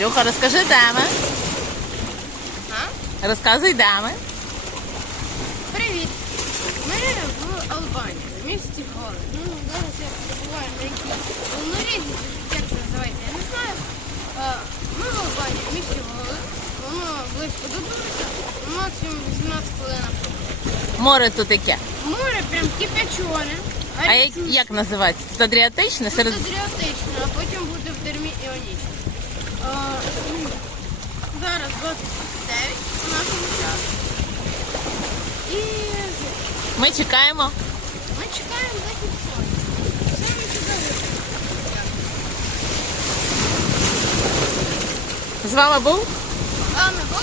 Люха, розкажи, де ми? А? Розказуй, де ми. Привіт! Ми в Албанії, в місті Голи. Ну, зараз я перебуваю на якій волнорізі, як це називається, я не знаю. Ми в Албанії, в місті Голи. Воно близько до Дуриса, максимум 18 хвилин. Море тут яке. Море прям кипячоне. А як, як називається? Тут Адріатичне? Тут Серед... Адріатично, а потім буде в Дермі Іонічне. Ну, Зараз 29 у нашому часу. І Ми чекаємо. Ми чекаємо захід сонця. Саме чудове. З вами був З вами був